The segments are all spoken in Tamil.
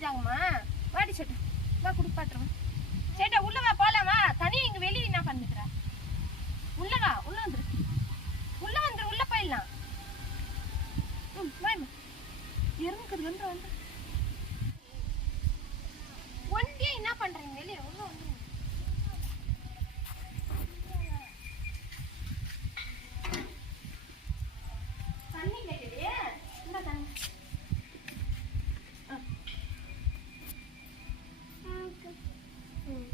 பண்ணிட்டாங்கம்மா வாடி சேட்டா வா குடுப்பாட்டுறோம் சேட்டா உள்ள வா போலாமா தனியா இங்க வெளியே என்ன பண்ணுற உள்ள வா உள்ள வந்துரு. உள்ள வந்துரு உள்ள போயிடலாம். ம் வாமா இறங்குறது வந்து வந்து. ஒண்டியா என்ன பண்றீங்க வெளியே? உள்ள வந்து தண்ணி கேக்குது இந்த தண்ணி ஆ. ம்.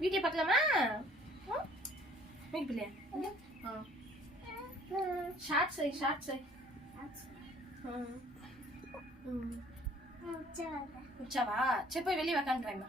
வீடியோ பார்க்கலாமா? வீட்டு பிள்ளையா? ஷார்ட் சை ஷார்ட் சை உச்சாவா சரி போய் வெளியே உக்காந்துறாய்மா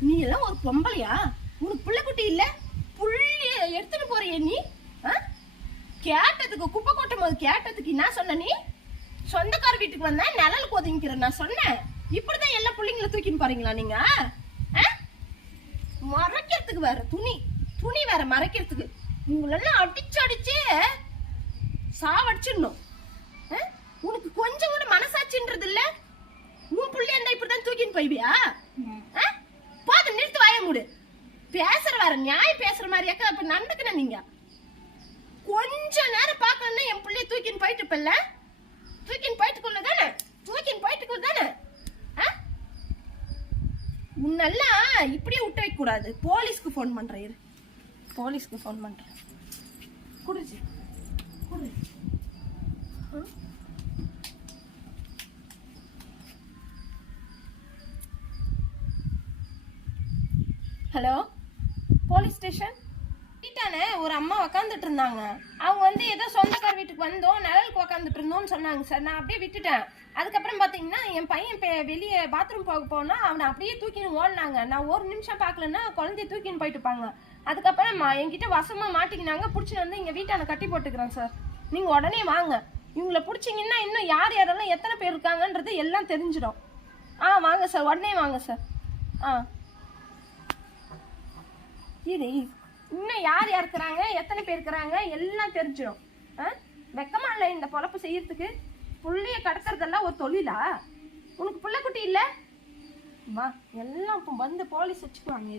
நீ எல்லாம் ஒரு பொம்பளையா? உனக்கு பிள்ளை குட்டி இல்ல? புள்ளிய எடுத்துட்டு போறிய நீ? ஆ? கேட்டதுக்கு குப்பை கொட்டும் போது கேட்டதுக்கு என்ன சொன்ன நீ? சொந்தக்கார வீட்டுக்கு வந்தா நிழலுக்கு ஒதுங்கிக்கிறேன் நான் சொன்னேன். இப்படிதான் எல்லா பிள்ளைங்களை தூக்கின்னு போறீங்களா நீங்க? ஆ? மறைக்கிறதுக்கு வேற துணி. துணி வேற மறைக்கிறதுக்கு. உங்களெல்லாம் அடிச்சு அடிச்சு சாவடிச்சிடணும். ஆ? உனக்கு கொஞ்சம் கூட மனசாட்சின்றது இல்ல உன் புள்ளி இருந்தா இப்படிதான் தூக்கின்னு போய்வியா? ஆ? போதும் நிறுத்து வாய மூடு. பேசுற வேற நியாயம் பேசுற மாதிரியாக்கா இப்ப நடந்துக்கணும் நீங்க? கொஞ்ச நேரம் பார்க்கணும்னா என் பிள்ளைய தூக்கின்னு போயிட்டு இப்பல்ல தூக்கின்னு போயிட்டுக்குள்ள தானே? தூக்கின்னு போயிட்டுக்குள்ள தானே? ஆ? உன்னெல்லாம் இப்படியே விட்டு வைக்க கூடாது. போலீஸ்க்கு ஃபோன் பண்றேன் இரு. போலீஸ்க்கு ஃபோன் பண்றேன். குடிச்சு குடு. ஹலோ? Police station? வீட்டானே ஒரு அம்மா உக்காந்துட்டு இருந்தாங்க. அவங்க வந்து ஏதோ சொந்தக்கார் வீட்டுக்கு வந்தோம் நிழலுக்கு உக்காந்துட்டு இருந்தோம்னு சொன்னாங்க சார். நான் அப்படியே விட்டுட்டேன். அதுக்கப்புறம் பார்த்தீங்கன்னா என் பையன் பே வெளியே பாத்ரூம் போக போனால் அவனை அப்படியே தூக்கின்னு ஓடினாங்க நான் ஒரு நிமிஷம் பார்க்கலன்னா குழந்தைய தூக்கின்னு போயிட்டுப்பாங்க அதுக்கப்புறம் என்கிட்ட வசமாக மாட்டிக்கினாங்க. பிடிச்சின்னு வந்து இங்கே வீட்டான கட்டி போட்டுக்கிறேன் சார். நீங்கள் உடனே வாங்க. இவங்கள பிடிச்சிங்கன்னா இன்னும் யார் யாரெல்லாம் எத்தனை பேர் இருக்காங்கன்றது எல்லாம் தெரிஞ்சிடும். ஆ வாங்க சார். உடனே வாங்க சார். ஆ. இது இன்னும் யார் யார் இருக்கிறாங்க எத்தனை பேர் இருக்கிறாங்க எல்லாம் தெரிஞ்சிடும். ஆ? வெக்கமா இல்லை இந்த பொழப்பு செய்யறதுக்கு? புள்ளைய கடத்துறதெல்லாம் ஒரு தொழிலா? உனக்கு பிள்ளைக்குட்டி குட்டி இல்லை? வா எல்லாம் இப்போ வந்து போலீஸ் வச்சுக்குவாங்க